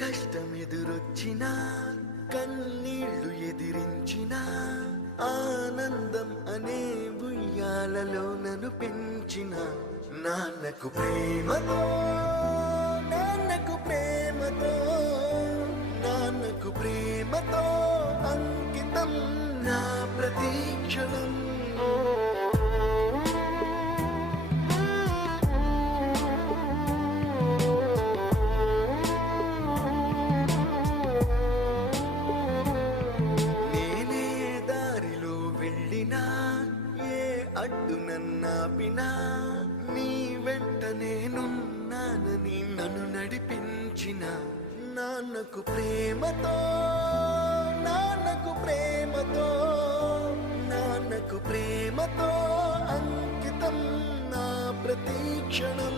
కష్టమెదురొచ్చినా కన్నీళ్లు ఎదిరించిన ఆనందం అనే ఉయ్యాలలో నన్ను పెంచిన నాన్నకు ప్రేమతో నాన్నకు ప్రేమతో నాన్నకు ప్రేమతో అంకితం నా ప్రతీక్షణం. నేనే దారిలో వెళ్ళినా ఏ అడ్డు నన్నాపినా నీ వెంట నేనున్నానని నన్ను నడిపించిన నాన్నకు ప్రేమతో నాన్నకు ప్రేమతో నాన్నకు ప్రేమతో అంకితం నా ప్రతీక్షణం.